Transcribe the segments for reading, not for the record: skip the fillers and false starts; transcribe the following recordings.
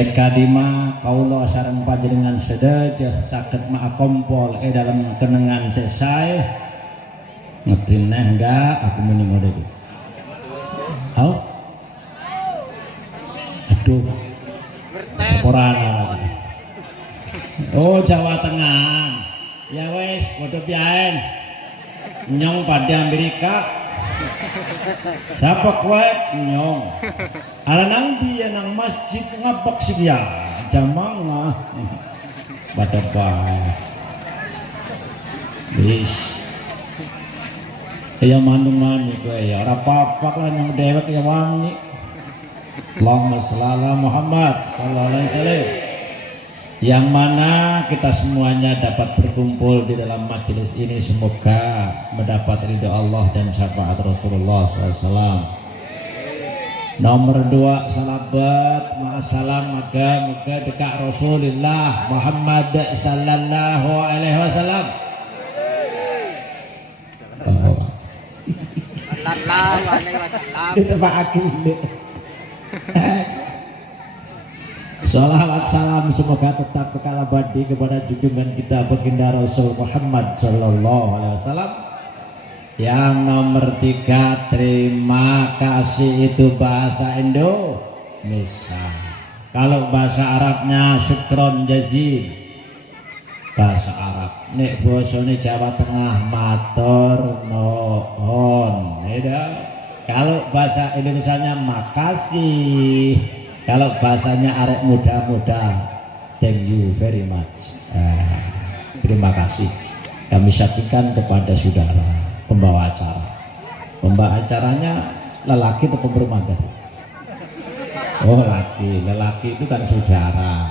sekadima kaulo sareng panjenengan sedaya saged maakompol dalam kenengan sesai ngerti neh enggak aku muni mode iki. Aduh. Seporana. Oh Jawa Tengah. Ya wes padha piaen. Nyong pada Amerika. Siapa kowe nyong? Ala nanti ya nang masjid ngabak sih ya. Jamang mah. Pada bae. Bis. Ya mandung-mandung kowe ya ora apa-apa lah yang dewek ya wani. Allahumma shalli ala Muhammad sallallahu alaihi wasallam. Yang mana kita semuanya dapat berkumpul di dalam majelis ini semoga mendapat ridha Allah dan syafaat Rasulullah SAW. Nomor 2 salabat ma'asalam moga dekat Rasulullah Muhammad sallallahu alaihi wasallam. Sallallahu alaihi wasallam. Itu Pak Akil. Salawat salam semoga tetap kekal abadi kepada junjungan kita baginda Rasul Muhammad sallallahu alaihi wasallam. Yang nomor 3 terima kasih itu bahasa Indonesia. Kalau bahasa Arabnya syukron jazil. Bahasa Arab nek bosone Jawa Tengah matur nuwun. Kalau bahasa Indonesianya makasih. Kalau bahasanya arek muda-muda, thank you very much. Terima kasih. Kami sampaikan kepada saudara pembawa acara. Pembawa acaranya lelaki atau perempuan tadi? Oh laki, lelaki itu kan saudara.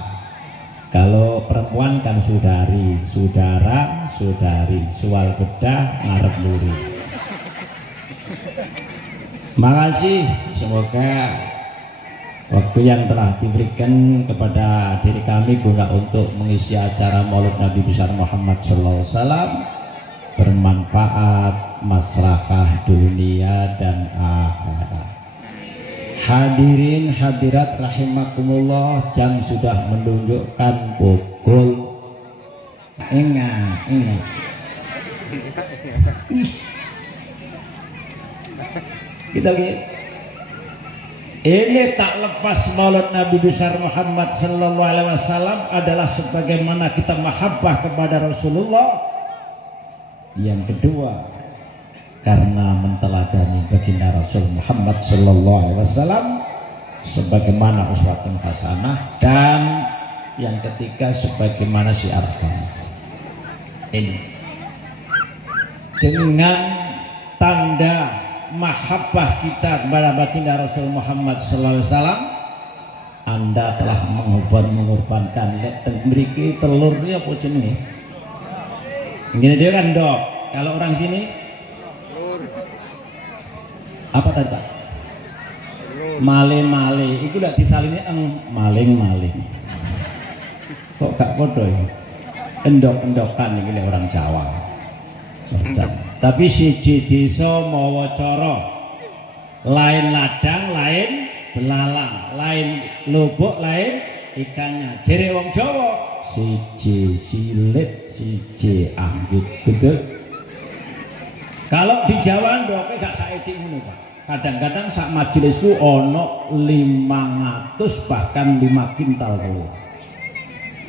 Kalau perempuan kan saudari, saudara, saudari, sual bedah, ngarep luri. Makasih, semoga waktu yang telah diberikan kepada diri kami guna untuk mengisi acara Maulid Nabi besar Muhammad sallallahu alaihi wasallam bermanfaat maslahah dunia dan akhirat. Hadirin hadirat rahimakumullah, jam sudah menunjukkan pukul ingat. Kita lihat ini tak lepas Maulid Nabi besar Muhammad sallallahu alaihi wasallam adalah sebagaimana kita mahabbah kepada Rasulullah. Yang kedua, karena menteladani baginda Rasul Muhammad sallallahu alaihi wasallam sebagaimana uswatun hasanah, dan yang ketiga sebagaimana syiar kami. Ini dengan tanda mahabbah kita kepada baginda Rasul Muhammad sallallahu alaihi wasallam, Anda telah mengorbankan memiliki telurnya apa jenenge? Gini dia kan dok. Kalau orang sini apa tadi Pak? Male-male. Itu udah disalini maling-maling. Kok gak podo ya? Endok-endokan ini orang Jawa. Tapi siji desa mawa cara, lain ladang, lain belalang, lain lubuk, lain ikannya. Jere wong Jawa, siji silit, siji anggit. Betul? Kalau di Jawa ndoke gak saedik ngono, Pak. Kadang-kadang sak majelisku ono 500 bahkan 5 kintal kok.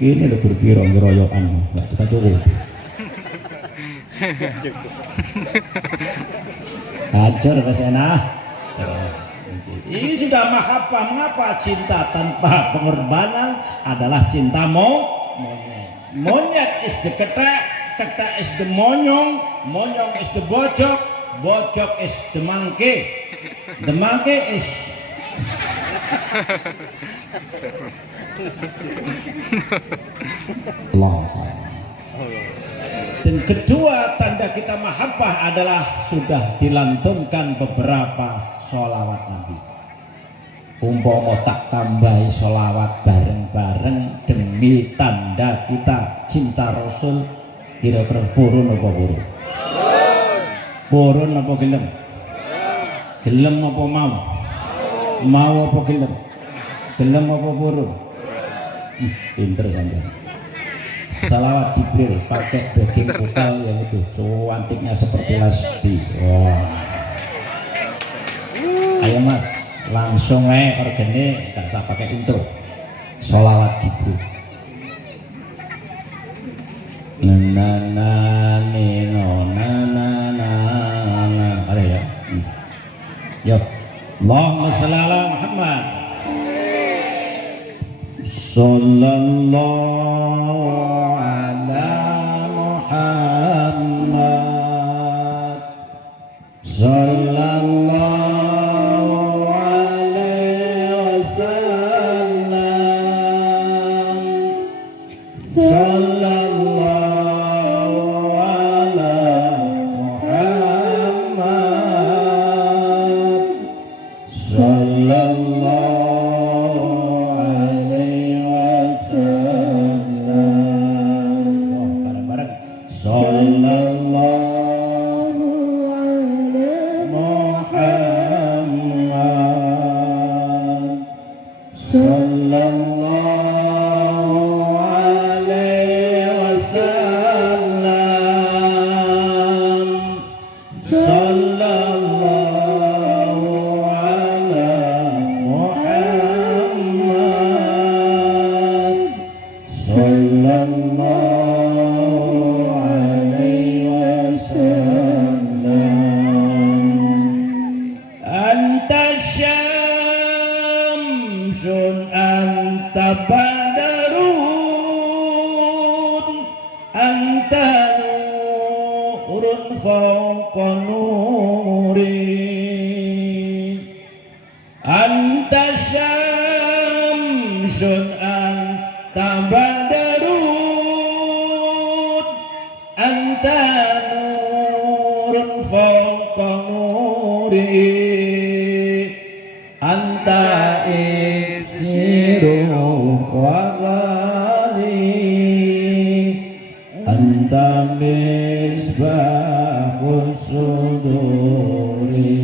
Ini lho berpiro ngeroyokan, gak cukup. Hajar Basena. Ini sudah mahabbah. Mengapa cinta tanpa pengorbanan adalah cinta monyet. Monyet is the ketek, ketek is the monyong, monyong is the bojok, bojok is the monkey, the monkey is Allah. Dan kedua tanda kita mahabbah adalah sudah dilantunkan beberapa sholawat Nabi. Umpama tak tambahi sholawat bareng-bareng demi tanda kita cinta Rasul, kira-kira purun apa purun? Purun apa gelem? Gelem apa mau? Mau apa gelem? Gelem apa purun? Pinter sampean. Salawat Jibril pakai backing vokal yang itu cuantiknya seperti Lesti. Wah. Ayo Mas, langsung organnya gak usah pakai intro. Salawat Jibril. Na na nino na na na na. Ada ya. Yo. Allahumma shalli ala Muhammad. Sallallahu ala Muhammad. Sallallahu alaihi wasallam. Sallallahu ala Muhammad. Sallallahu alaihi wasallam. Oh, bareng-bareng. Sallallahu alaihi Muhammad. Sallallahu alaihi wasallam. Sallallahu ala Muhammad. Sallallahu alaihi wasallam. Anta syamsun anta badarun anta nurun fawqa nuri anta syamsun anta badarun anta nurun fawqa nuri anta isiru wa ghali anta misbahus suduri.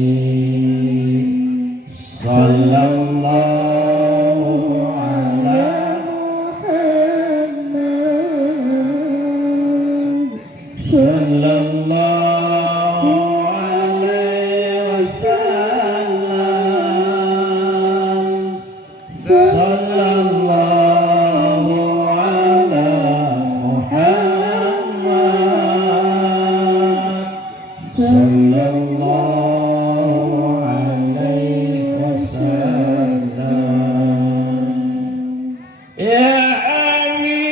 Sallallahu ala Muhammad. Sallallahu alaihi wasallam. Sallallahu ala Muhammad. Sallallahu alaihi wasallam. Ya Ali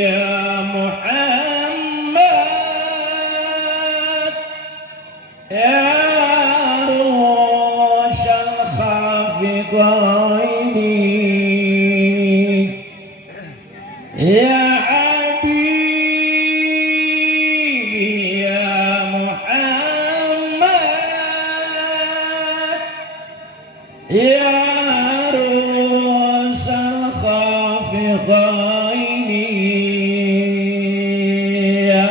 ya Muhammad ya Rushal Khafiqaini ya Habibi ya Muhammad ya Rushal Khafiqaini ya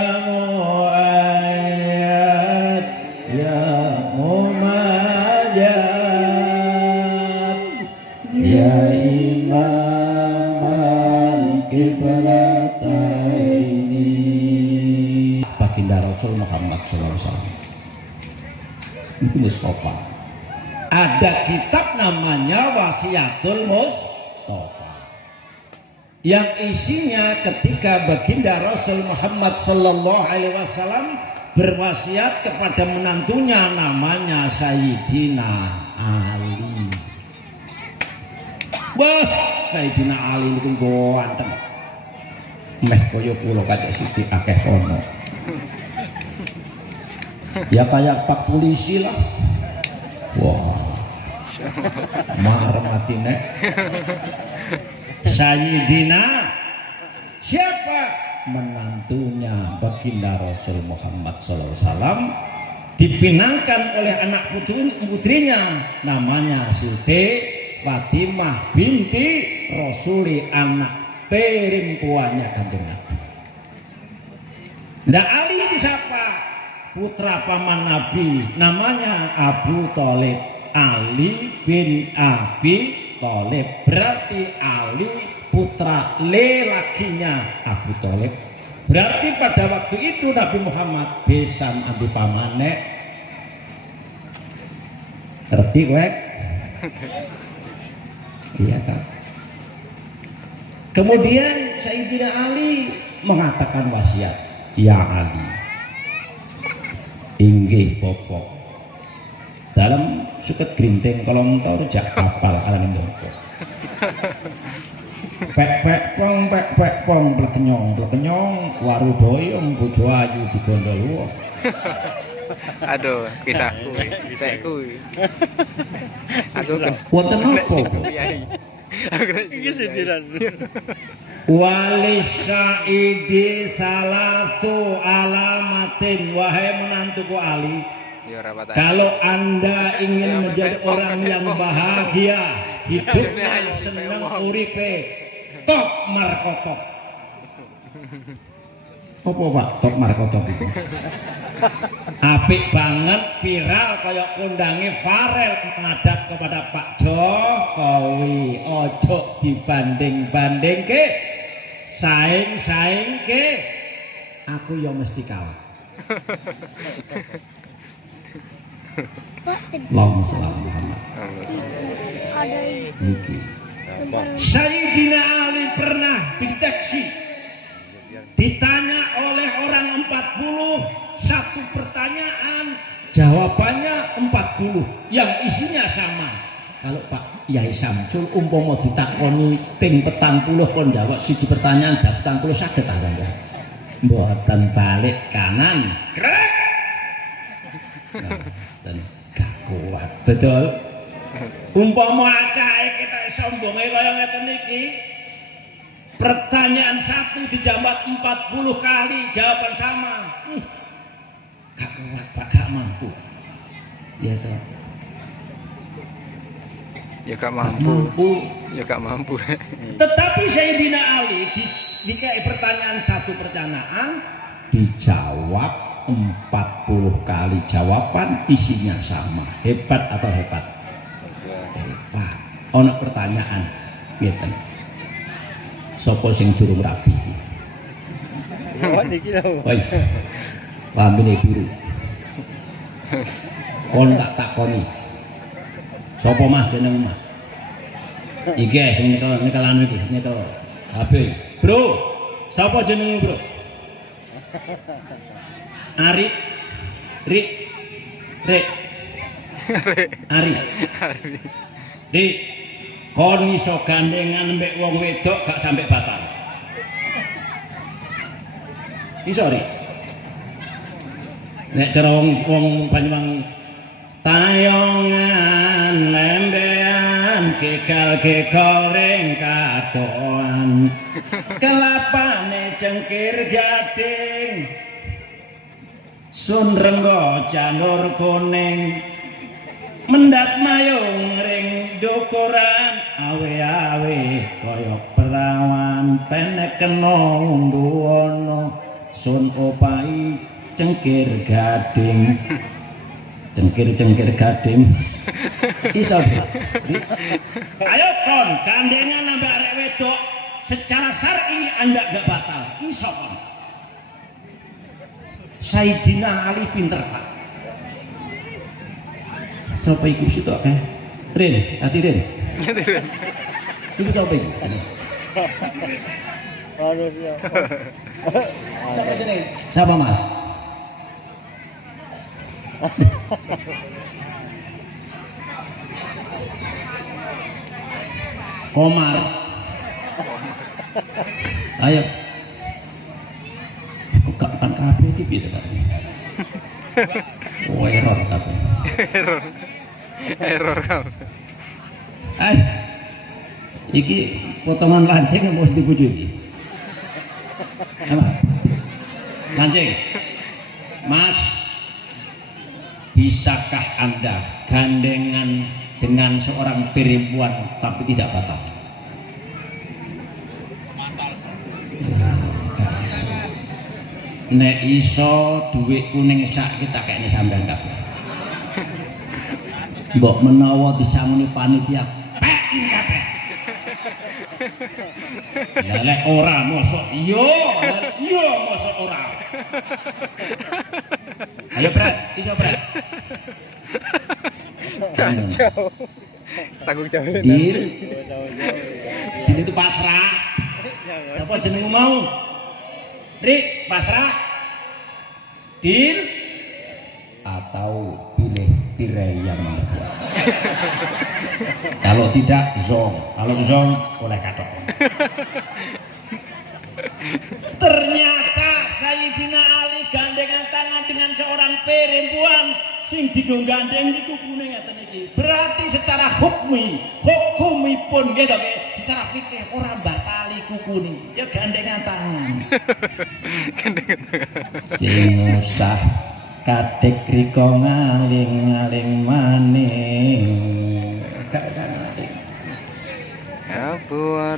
Muayyad ya Mumajjad ya Imam al-Qiblataini. Baginda Rasul Muhammad SAW itu Mustafa. Ada kitab namanya Wasiatul Mustafa yang isinya ketika baginda Rasul Muhammad Sallallahu Alaihi Wasallam berwasiat kepada menantunya namanya Sayyidina Ali. Wah, Sayyidina Ali itu ganteng. Meh koyo kula kacek sithik akeh kono. Ya kayak pak polisi lah. Wah, marah mati nek. Sayyidina siapa? Menantunya baginda Rasul Muhammad SAW dipinangkan oleh anak putrinya namanya Siti Fatimah binti Rasuli, anak perempuannya Kanjeng Nabi. Nah, Ali itu siapa? Putra paman Nabi namanya Abu Thalib, Ali bin Abi Thalib. Berarti Ali putra lelakinya Abu Thalib. Berarti pada waktu itu Nabi Muhammad besan Abi pamane. Ngerti kowe? Iya kan? Kemudian Sayyidina Ali mengatakan wasiat, ya Ali, inggih Bapak, dalam suket grinting kalau mentor jak kapal aran ndoko. Pek pong blekenyong waru boyong bojo ayu digondol. Aduh, kisahku, tekku. Aku kan Wonten napa? iki sindiran. Wali Saidi salatu alamatin, wahai menantuku Ali, Ya ora patah. kalau Anda ingin menjadi orang yang bahagia, hidupnya senang uripe, top markotop. Apa Pak top markotop itu? Apik banget, viral kayak kondangi Farel menghadap kepada Pak Jokowi. Ojo dibanding-banding ke, saing-saing ke, aku yang mesti kalah. Allahumma sholli ala Muhammad. Niki. Sayyidina Ali pernah dideteksi, ditanya oleh orang 41 pertanyaan, jawabannya 40 yang isinya sama. Kalau Pak Yai Samsul umpama ditakoni ping 40 kon jawab siji pertanyaan jawab 40 saged ta Anda? Mboten balik kanan. Krek. Dan gak kuat. Betul. Umpama acahe kita sombonge kaya ngeten iki. Pertanyaan satu dijawab 40 kali jawaban sama. Gak kuat Pak, gak mampu. Ya toh. Ya gak mampu. Ya gak mampu. Tetapi Sayyidina Ali dikai pertanyaan satu pertanyaan dijawab 40 kali jawaban isinya sama. Hebat atau hebat? Hebat. Ono pertanyaan ngeten. Sopo sing durung rapi? Oh niki lho. Oi. Lambene biru. Kon tak takoni. Sopo Mas jeneng Mas? Iki sing nyekel anu iki, nyekel HP. Bro, sapa jenenge, Bro? Ari. Rik. Rek. Ari. Di kon iso gandengan mbek wong wedok gak sampai batal. Iso Rik. Nek cara wong Banyuwangi tayongan lembean kekal ring katoan kelapane cengkir gading sun renggo janur kuning mendat mayung ring dukuran awe-awe kaya perawan penek kena nduwono sun opahi cengkir gading cengkir gading iso ayo kon gandengan nambah arek wedok secara syar'i Anda gak batal iso kon. Sayyidina Ali pinter Pak. Siapa iku situ kan? Rin, hati Rin. Iku siapa iku? Aduh siapa? Siapa jenenge? Siapa Mas? Komar. Ayo. Kok gak kan kabeh iki piye Pak? Oh, error kabeh. Error kamu. Iki potongan lancing mau dibujuk iki. Apa? Lancing. Mas, bisakah Anda gandengan dengan seorang perempuan tapi tidak batal? Nek iso duit kuning sak kita kayaknya sampean kabeh. Mbok menawa disamuni panitia, pek kabeh. Lek ora mosok iya, iya mosok ora. Ayo Bret, iso Bret. Kacau. Tanggung jawab. Dil itu pasrah. Apa jenengmu mau? Rik, pasrah. Dil atau pilih tirai yang kedua. Kalau tidak zong, kalau zong oleh katok. Ternyata Sayyidina Ali gandengan tangan dengan seorang perempuan sing digandeng niku kune ngaten iki. Berarti secara hukumipun nggih to nggih, secara fikih ora batali kukune. Ya gandengan tangan. Gandengan tangan. Sing usah kadek riko ngaling-ngaling maning. Gak ngaling.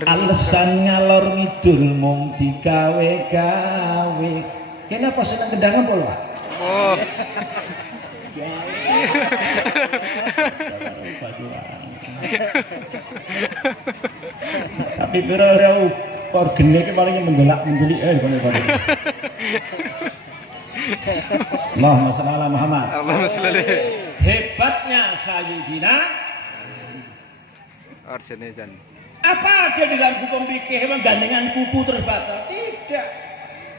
Alasan ngalor ngidul mung digawe-gawe. Kenapa seneng kendang apa lho, Pak? Oh. Tapi pira-pira orgene iki paling mendelak-mendelik kono. Allahumma shalli ala Muhammad. Allahumma shalli. Hebatnya Sayyidina Orsenezan. apa ada di dalam hukum fikih gandengan kupu terus batal? Tidak.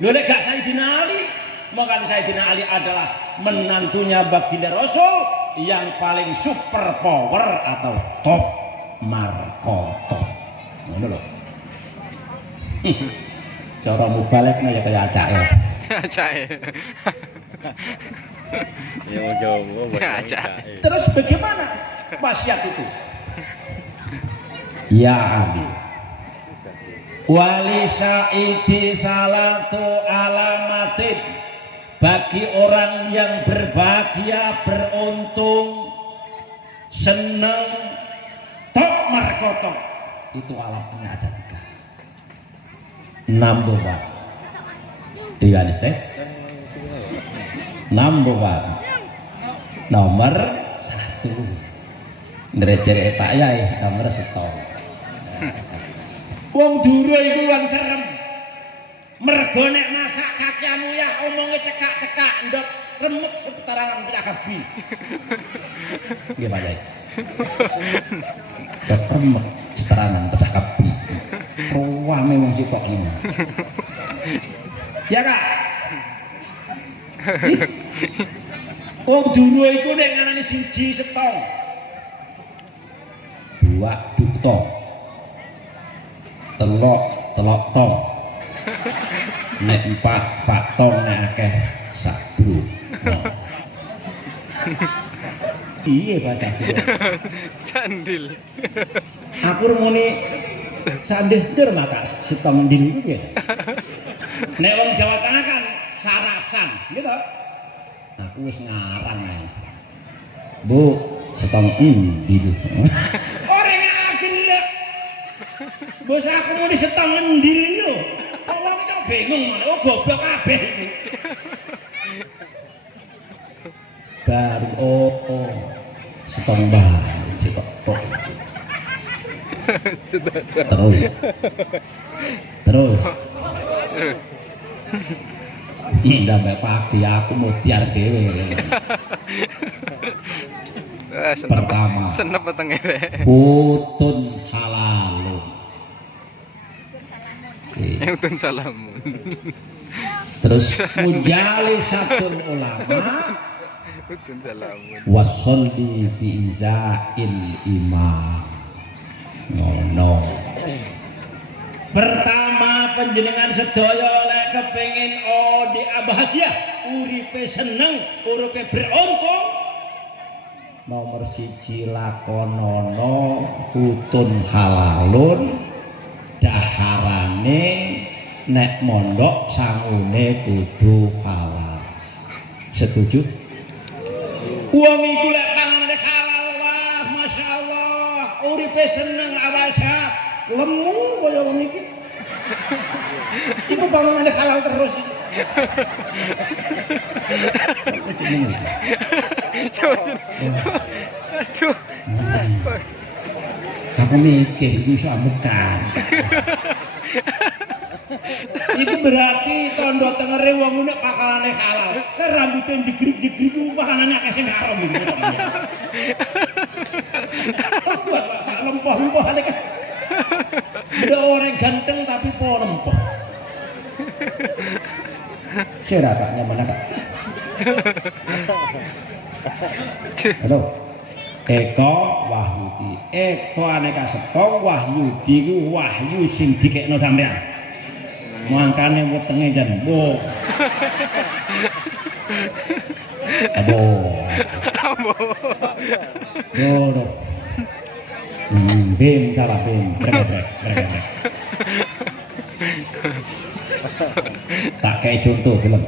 Lho lek gak Sayyidina Ali, maka Sayyidina Ali adalah menantunya baginda Rasul yang paling super power atau top markoto. Ngono lho. Cara mubalekna ya kaya acake. Acake. Ya mau jawab Acake. Terus bagaimana wasiat itu? Ya Ali, wali sa'idi salatu alamatin, bagi orang yang berbahagia, beruntung, senang, top markoto, itu alatnya ada 3. Number 1, do you understand? Number 1, nomor 1, nderejek Pak Yai, nomor 1. Wong dura iku wong serem. Mergo nek masak kakekmu ya omonge cekak-cekak ndok remuk seputaran kabi. Nggih Pak Yai. Ndok remuk setaranan pecah kabi. Ruwame wong sitok niku. Ya Kak. Wong dura iku nek ngarani siji setong. 2 duto. Telok tong. Nek 4 tong nek akeh sak bro. Iya bahasa Jawa. Candil. Aku muni sandeh-der maka setong ndil iku ya. Nek wong Jawa Tengah kan sarasan, gitu. Aku wis ngarang ae. Bu, setong ndil. Ora ngagel. Bos aku mau disetong ndil lho. Kok wong kok bingung malah goblok kabeh iki. Baru setong bae cetok tok. Terus. Ndambe pagi aku mutiar dhewe. Pertama. Senep petenge rek. Putun halalun. Utun salamun. Terus mujali satu ulama Utun salamun. wasolli bi izail imam. Ngono. Pertama panjenengan sedaya lek kepengin di bahagia, uripe seneng, uripe beruntung. Nomor 1 lakonono utun halalun. Daharane nek mondok sangune kudu halal. Setuju? Wong iku lek pangane halal wah masyaallah, uripe seneng awasa, lemu kaya wong iki. Iku pangane halal terus. Coba. Aduh. Aku mikir iki iso amukan. Iku berarti tondo tengere wong nek pakalane halal. Kan rambutnya jegrip-jegrip pakalane akeh sing haram iki. Pak lempah-lempah nek. Ada orang ganteng tapi po lempah. Saya kakaknya mana kak? Halo. Eko Wahyudi. Eko aneka sepo Wahyudi ku wahyu sing dikekno sampean. Mangkane wetenge jan. Wo. Aduh. Aduh. Bim salah bim. Brek. Tak kayak contoh film.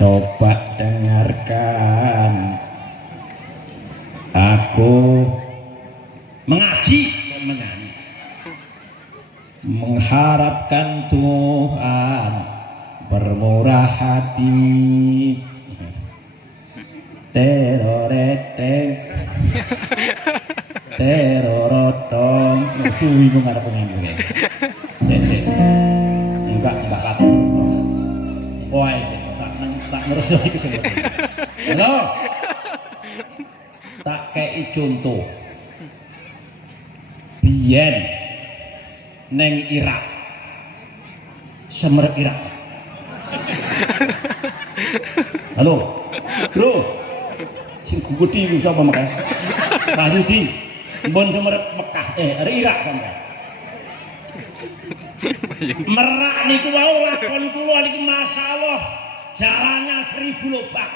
Coba dengarkan. Aku mengaji dan menyanyi, mengharapkan Tuhan bermurah hati. Terorotong suwi ku ngarep penyanyi. Enggak kata. Woi, tak ngurus iki sing. Halo. Tak kei contoh. Biyen neng Irak. Semer Irak. Halo. Bro. Sing gugudi iku sapa Mekah? Wahyudi. Mbon semer Mekah Irak sampean. Merak niku wau lakon kula niki masyaallah jalannya 1000 lubang.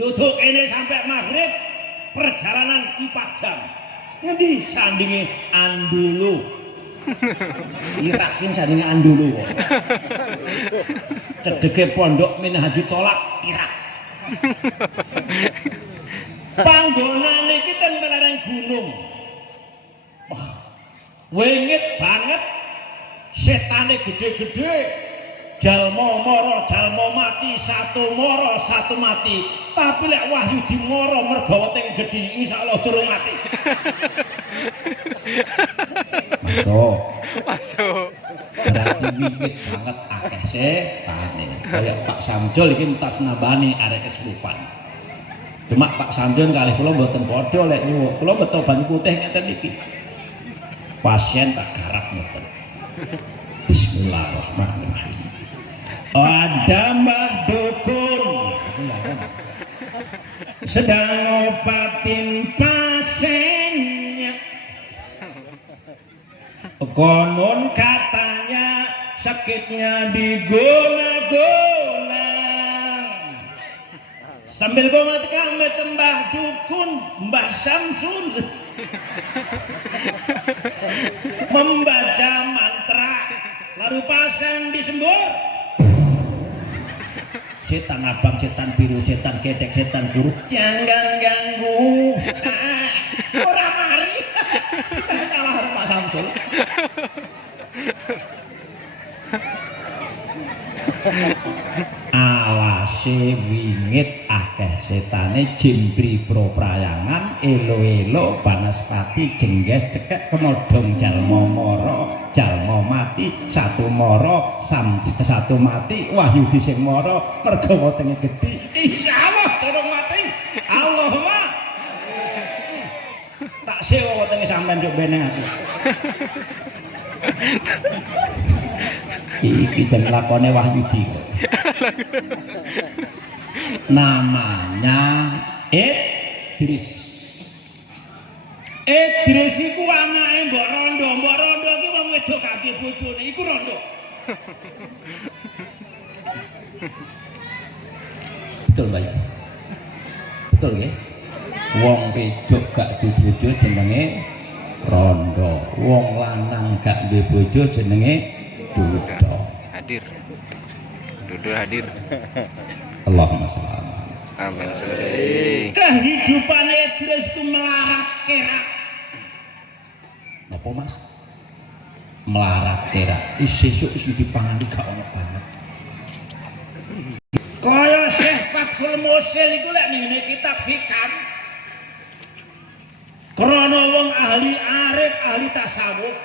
Duduk kene sampai maghrib perjalanan 4 jam. Ngendi sandinge Andulu. Irak ki sandinge Andulu kok. Cedeke pondok Minhajul Tolak Irak. Panggonane iki teng lereng gunung. Wah, wengit banget. Setane gede-gede. Jalma moro, jalma mati, satu moro, satu mati. Tapi lek Wahyudi moro mergo weteng gedhi, insyaallah durung mati. Masuk. Berarti wingit banget akeh setane. Kayak Pak Samjol iki entas nabani arek kesurupan. Cuma Pak Samjol kalih kula mboten padha lek nyuwuk. Kula beto banyu putih ngeten iki. Pasien tak garap mboten. Bismillahirrahmanirrahim. Ada Mbah Dukun sedang ngobatin pasiennya. Konon katanya sakitnya digona-gona. Sambil gomat kami Mbah Dukun, Mbah Samsul membaca mantra lalu pasang disembur. Setan abang, setan biru, setan ketek, setan kurus, jangan ganggu. Orang mari. Kalah Pak Samsul. Awase wingit akeh setane jimbri proprayangan elo-elo banaspati jengges cekek penodong jalma moro jalma mati satu moro satu mati Wahyudi sing moro mergo wetenge gedhi insyaallah durung mati Allahumma tak sewa wetenge sampean yo beneng aku. Iki jeneng lakone Wahyudi. Namanya Idris. Idris iku anake Mbok Rondo. Mbok Rondo iki wong wedok ganti bojone iku Rondo. Betul, Mbak. Betul nggih? Wong wedok gak duwe bojo jenenge Rondo. Wong lanang gak duwe bojo jenenge Dudo. Hadir. Dudo hadir. Allahumma sholli. Amin sholli. Kehidupan Idris itu melarat kerak. Apa Mas? Melarat kerak. Sesuk wis dipangan gak ono banget. Kaya Syekh Fathul Musil iku lek ngene kitab hikam. Krana wong ahli arif, ahli tasawuf.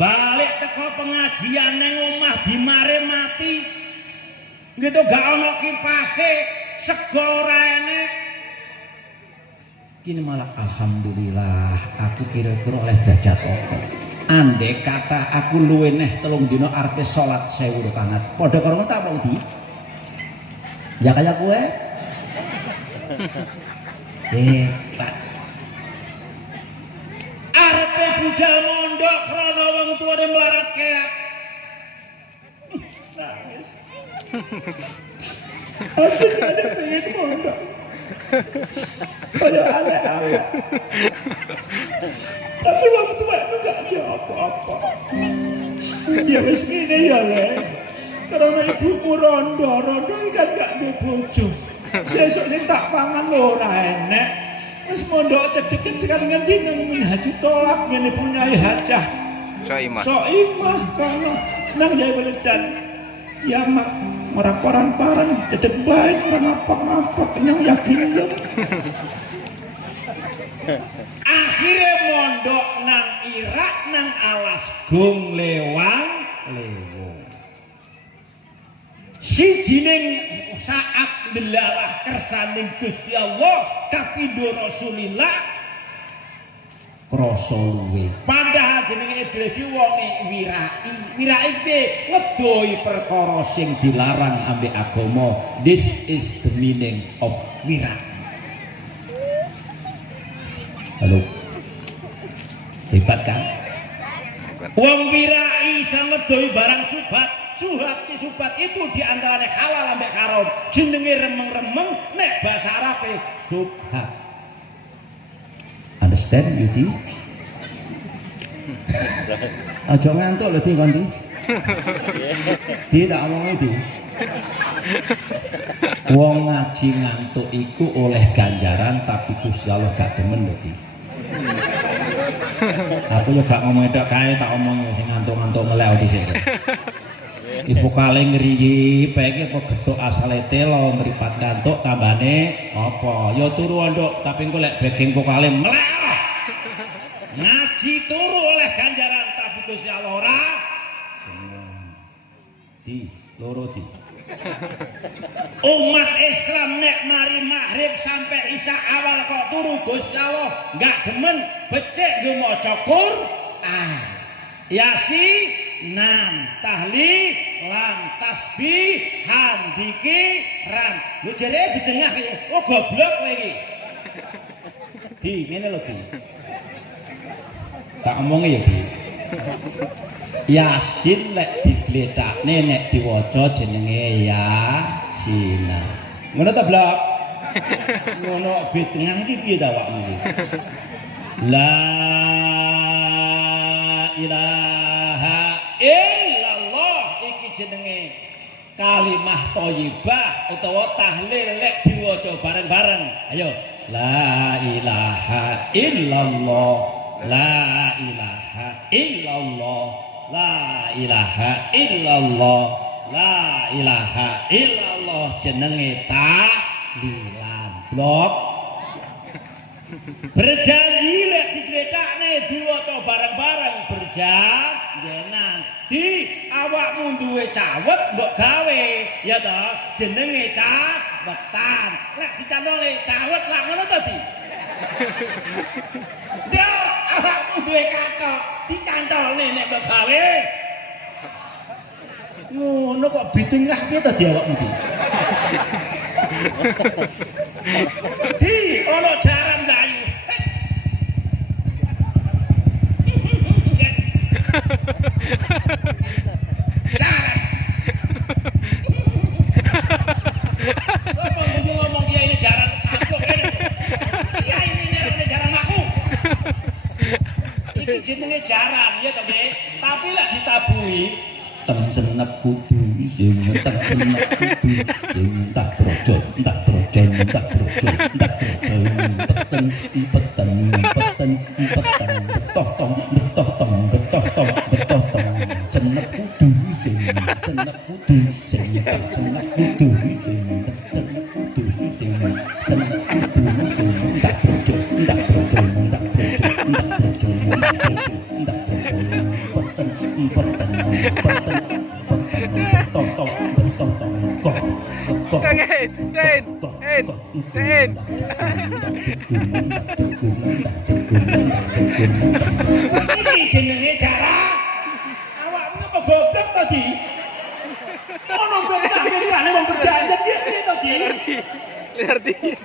Balik teko pengajian nang omah dimare mati. Gitu gak ana kipase, sego ora enek. Kini malah alhamdulillah aku kira-kira oleh derajat apa. Andai kata aku luwih neh 3 dina arep salat 1000 rakaat. Padha karo tak apa Udi? Ya kaya kowe. Hebat. Arepe budal mondok krana wong tuane melarat keak. Nangis. Aku pengen mondok. Kaya aneh-aneh. Tapi wong tua itu gak ada apa-apa. Ya wis ngene ya le. Karena ibuku rondo kan gak ada bojo. Sesuk ning tak pangan ora enek. Wis mondok cedek-cedekan ngendi nang Minhajul Tolak ngene punyai hajah. Soimah kana nang Yai Weledan. Ya mak orang paran-paran cedek baik orang apa-apa kenyang yakin ya. Akhirnya mondok nang Irak nang alas gung lewang lewo. Sijining saat delalah kersaning Gusti Allah kapindo Rasulillah krasa luwe. Padahal jenenge Idris ki wonge wirai. Wirai piye? Ngedohi perkara sing dilarang ambek agama. This is the meaning of wirai. Halo. Hebat kan? Wong wirai iso ngedohi barang subhat. Subhat itu diantaranya halal ambek haram. Jenenge remeng-remeng nek bahasa Arabe subhat. Understand Yudi? Aja ngantuk lho Di kon Di. Di tak omong Di. Wong ngaji ngantuk iku oleh ganjaran tapi Gusti Allah gak demen lho Di. Aku yo gak ngomong tok kae tak omong sing ngantuk-ngantuk melek dhisik. Ibu kali ngeriyi pengen apa gedhok asale telo mripat ngantuk tambane apa ya turu nduk tapi engko lek beging vokale melek ngaji turu oleh ganjaran tapi Gusti Allah ora di loro di umat Islam nek mari maghrib sampai isya awal kok turu Gusti Allah enggak demen becik nggo maca Quran Yasin tahlil lan tasbih handiki ran lho jare di tengah iki oh goblok kowe iki Di ngene lho Di tak omongi ya Di Yasin lek digletakne nek diwaca jenenge Yasin ngono ta blok ngono di tengah iki piye ta awakmu iki la ilaha illallah iki jenenge kalimah thayyibah utawa tahlil lek diwaca bareng-bareng ayo la ilaha illallah la ilaha illallah la ilaha illallah la ilaha illallah jenenge tahlilan blok berjanji lek digletakne diwaca bareng-bareng berjanjenan di awakmu duwe cawet mbok gawe ya to jenenge cawetan lek dicantole cawet lak ngono to Di Dak awakmu duwe kathok dicantolne nek mbok gawe ngono kok bitengah piye to Di awakmu Di ana jaran dayu jaran ngomong dia ini jaran sangkuk iya ini nerone jaran aku iki jenenge jaran ya to nggih tapi lek ditabuhi tencenep kudu sing tencenep kudu sing tak brojo tak brojo tak brojo tak brojo peten peten peten peten betoh tong betoh tong betoh tong betoh tong cenep kudu sing cenep kudu sing tak cenep kudu sing cenep kudu sing cenep kudu sing tak brojo tak brojo tak brojo empeten tok iki jenenge cara awakmu apa goblok tadi ono beda-bedane wong berjanji piye tadi Ngerti.